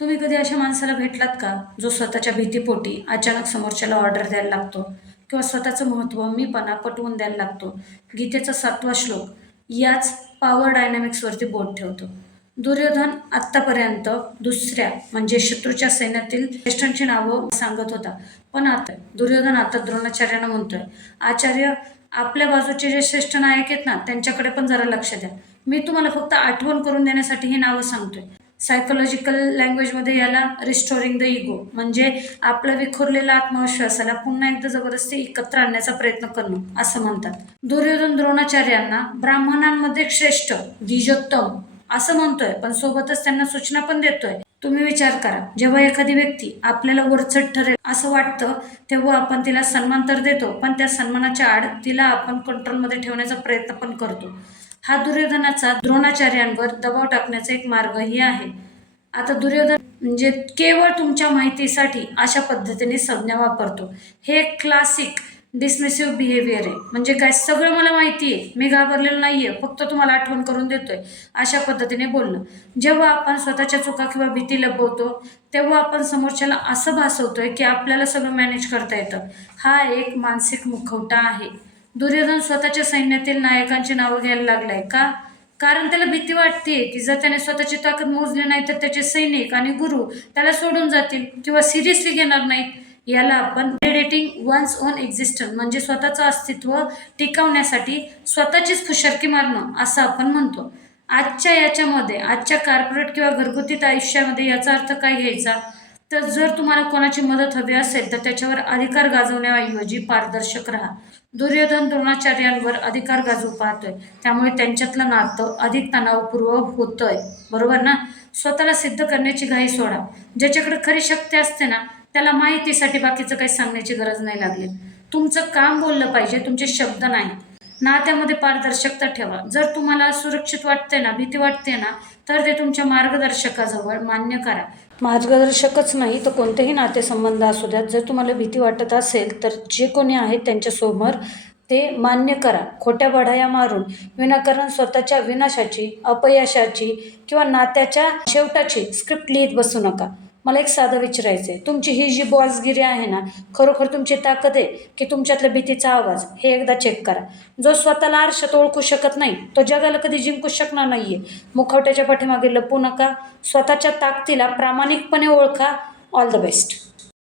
तुम्ही कधी अशा माणसाला भेटलात का, जो स्वतःच्या भीतीपोटी अचानक समोरच्याला ऑर्डर द्यायला लागतो किंवा स्वतःचं महत्त्व मीपणा पटवून द्यायला लागतो? गीतेचा 7वा श्लोक याच पॉवर डायनॅमिक्सवरती बोट ठेवतो. दुर्योधन आत्तापर्यंत दुसऱ्या म्हणजे शत्रूच्या सैन्यातील श्रेष्ठांची नावं सांगत होता, पण आता दुर्योधन आता द्रोणाचार्यांना म्हणतोय, आचार्य, आपल्या बाजूचे जे श्रेष्ठ नायक आहेत ना, त्यांच्याकडे पण जरा लक्ष द्या. मी तुम्हाला फक्त आठवण करून देण्यासाठी ही नावं सांगतोय. सायकोलॉजिकल लँग्वेजमध्ये याला रिस्टोरिंग द इगो म्हणजे आपला विखुरलेला आत्मविश्वासाला पुन्हा एकदा जबरदस्ती एकत्र आणण्याचा प्रयत्न करणं असं म्हणतात. दुर्योधन द्रोणाचार्यांना ब्राह्मणांमध्ये श्रेष्ठ, द्विजोत्तम असं म्हणतोय, पण सोबतच त्यांना सूचना पण देतोय. तुम्ही विचार करा, जेव्हा एखादी व्यक्ती आपल्याला वरचढ ठरेल असं वाटतं, तेव्हा आपण तिला सन्मान तर देतो, पण त्या सन्मानाच्या आड तिला आपण कंट्रोलमध्ये ठेवण्याचा प्रयत्न पण करतो. हा दुर्योधनाचा द्रोणाचार्यांवर दबाव टाकण्याचा एक मार्गही आहे. आता दुर्योधन म्हणजे केवळ तुमच्या माहितीसाठी अशा पद्धतीने संज्ञा वापरतो. हे क्लासिक डिसमिसिव्ह बिहेवियर आहे. म्हणजे काय, सगळं मला माहिती आहे, मी घाबरलेलो नाहीये, फक्त तुम्हाला आठवण करून देतोय, अशा पद्धतीने बोलणं. जेव्हा आपण स्वतःच्या चुका किंवा भीती लपवतो, तेव्हा आपण समोरच्याला असं भासवतोय की आपल्याला सगळं मॅनेज करता येतं. हा एक मानसिक मुखवटा आहे. दुर्योधन स्वतःच्या सैन्यातील नायकांची नावं घ्यायला लागलाय का? कारण त्याला भीती वाटतेय की जर त्याने स्वतःची ताकद मोजली नाही तर त्याचे सैनिक आणि गुरु त्याला सोडून जातील किंवा सिरियसली घेणार नाहीत. याला आपण व्हॅलिडेटिंग वन्स ओन एक्झिस्टन्स म्हणजे स्वतःचं अस्तित्व टिकवण्यासाठी स्वतःचीच फुशरकी मारणं असं आपण म्हणतो. आजच्या कॉर्पोरेट किंवा घरगुती आयुष्यामध्ये याचा अर्थ काय घ्यायचा? तर जर तुम्हाला कोणाची मदत हवी असेल तर त्याच्यावर अधिकार गाजवण्याऐवजी पारदर्शक राहा. दुर्योधन द्रोणाचार्यांवर अधिकार गाजवू पाहतोय, त्यामुळे त्यांच्यातलं नातं अधिक तणावपूर्व होतंय, बरोबर ना? स्वतःला सिद्ध करण्याची घाई सोडा. ज्याच्याकडे खरी शक्ती असते ना, त्याला माहितीसाठी बाकीचं काही सांगण्याची गरज नाही लागली. तुमचं काम बोललं पाहिजे, तुमचे शब्द नाही. नात्यामध्ये पारदर्शकता ठेवा. जर तुम्हाला सुरक्षित वाटते ना, भीती वाटते ना, तर ते तुमच्या मार्गदर्शकाजवळ मान्य करा. मार्गदर्शकच नाही तर कोणतेही नातेसंबंध असू द्यात, जर तुम्हाला भीती वाटत असेल तर जे कोणी आहेत त्यांच्यासमोर ते मान्य करा. खोट्या बढाया मारून विनाकारण स्वतःच्या विनाशाची, अपयशाची किंवा नात्याच्या शेवटाची स्क्रिप्ट लिहित बसू नका. मला एक साधं विचारायचं आहे, तुमची ही जी बॉसगिरी आहे ना, खरोखर तुमची ताकद आहे की तुमच्यातल्या भीतीचा आवाज? हे एकदा चेक करा. जो स्वतःला आरशात ओळखू शकत नाही तो जगाला कधी जिंकू शकणार नाहीये. मुखवट्याच्या पाठीमागे लपू नका. स्वतःच्या ताकदीला प्रामाणिकपणे ओळखा. All the best.